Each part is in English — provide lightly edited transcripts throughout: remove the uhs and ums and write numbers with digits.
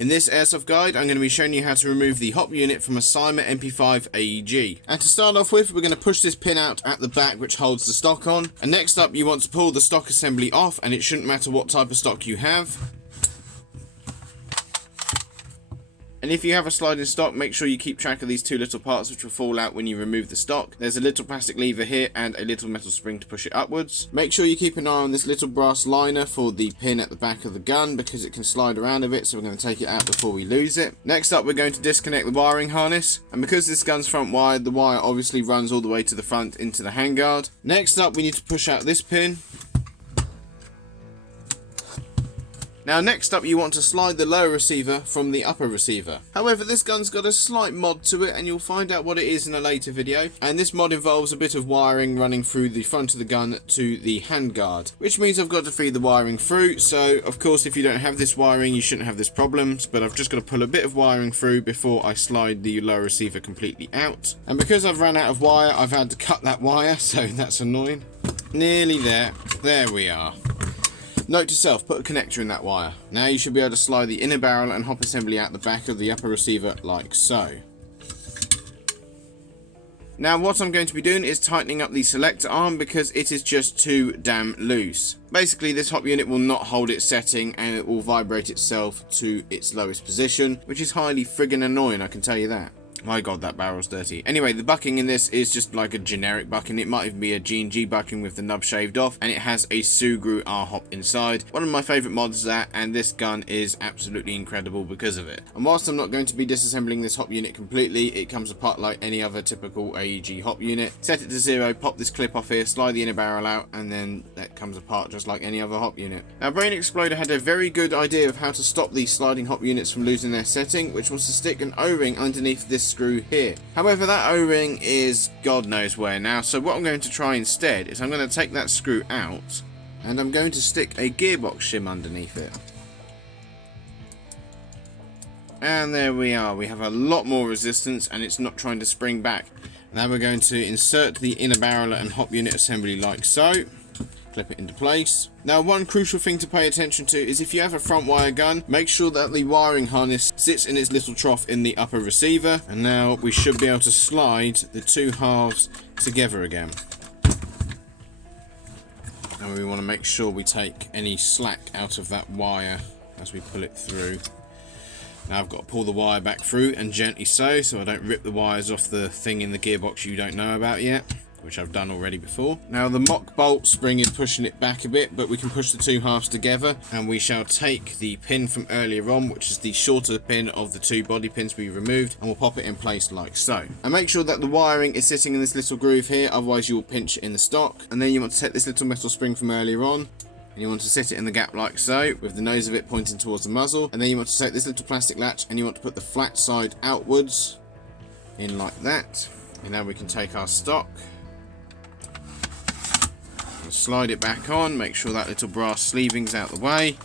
In this Airsoft guide, I'm going to be showing you how to remove the hop unit from a CYMA MP5 AEG. And to start off with, we're going to push this pin out at the back which holds the stock on. And next up, you want to pull the stock assembly off, and it shouldn't matter what type of stock you have. And if you have a sliding stock, make sure you keep track of these two little parts which will fall out when you remove the stock. There's a little plastic lever here and a little metal spring to push it upwards. Make sure you keep an eye on this little brass liner for the pin at the back of the gun because it can slide around a bit, so we're going to take it out before we lose it. Next up, we're going to disconnect the wiring harness, and because this gun's front wired, the wire obviously runs all the way to the front into the handguard. Next up, we need to push out this pin. Now next up, you want to slide the lower receiver from the upper receiver. However, this gun's got a slight mod to it, and you'll find out what it is in a later video. And this mod involves a bit of wiring running through the front of the gun to the handguard, which means I've got to feed the wiring through. So of course, if you don't have this wiring, you shouldn't have this problem, but I've just got to pull a bit of wiring through before I slide the lower receiver completely out. And because I've run out of wire, I've had to cut that wire, so that's annoying. Nearly there. There we are. Note to self, put a connector in that wire. Now you should be able to slide the inner barrel and hop assembly out the back of the upper receiver like so. Now what I'm going to be doing is tightening up the selector arm because it is just too damn loose. Basically, this hop unit will not hold its setting and it will vibrate itself to its lowest position, which is highly friggin' annoying, I can tell you that. My god, that barrel's dirty. Anyway, the bucking in this is just like a generic bucking. It might even be a G&G bucking with the nub shaved off, and it has a Sugru R-hop inside. One of my favourite mods is that, and this gun is absolutely incredible because of it. And whilst I'm not going to be disassembling this hop unit completely, it comes apart like any other typical AEG hop unit. Set it to 0, pop this clip off here, slide the inner barrel out, and then that comes apart just like any other hop unit. Now, Brain Exploder had a very good idea of how to stop these sliding hop units from losing their setting, which was to stick an O-ring underneath this screw here. However, that O-ring is God knows where now, so what I'm going to try instead is I'm going to take that screw out and I'm going to stick a gearbox shim underneath it. And there we are, we have a lot more resistance and it's not trying to spring back. Now we're going to insert the inner barrel and hop unit assembly like so. Clip it into place. Now, one crucial thing to pay attention to is if you have a front wire gun, make sure that the wiring harness sits in its little trough in the upper receiver. And now we should be able to slide the two halves together again. And we want to make sure we take any slack out of that wire as we pull it through. Now I've got to pull the wire back through, and gently so I don't rip the wires off the thing in the gearbox you don't know about yet, which I've done already before. Now the mock bolt spring is pushing it back a bit, but we can push the two halves together and we shall take the pin from earlier on, which is the shorter pin of the two body pins we removed, and we'll pop it in place like so. And make sure that the wiring is sitting in this little groove here, otherwise you'll pinch it in the stock. And then you want to take this little metal spring from earlier on, and you want to sit it in the gap like so, with the nose of it pointing towards the muzzle. And then you want to take this little plastic latch and you want to put the flat side outwards in like that. And now we can take our stock, slide it back on, make sure that little brass sleeving's out the way,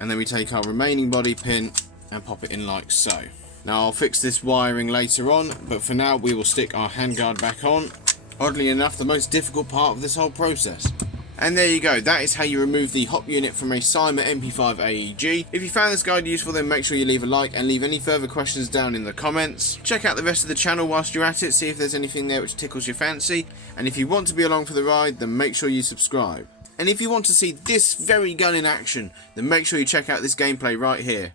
and then we take our remaining body pin and pop it in like so. Now I'll fix this wiring later on, but for now we will stick our handguard back on. Oddly enough, the most difficult part of this whole process. And there you go, that is how you remove the hop unit from a CYMA MP5 AEG. If you found this guide useful, then make sure you leave a like and leave any further questions down in the comments. Check out the rest of the channel whilst you're at it, see if there's anything there which tickles your fancy. And if you want to be along for the ride, then make sure you subscribe. And if you want to see this very gun in action, then make sure you check out this gameplay right here.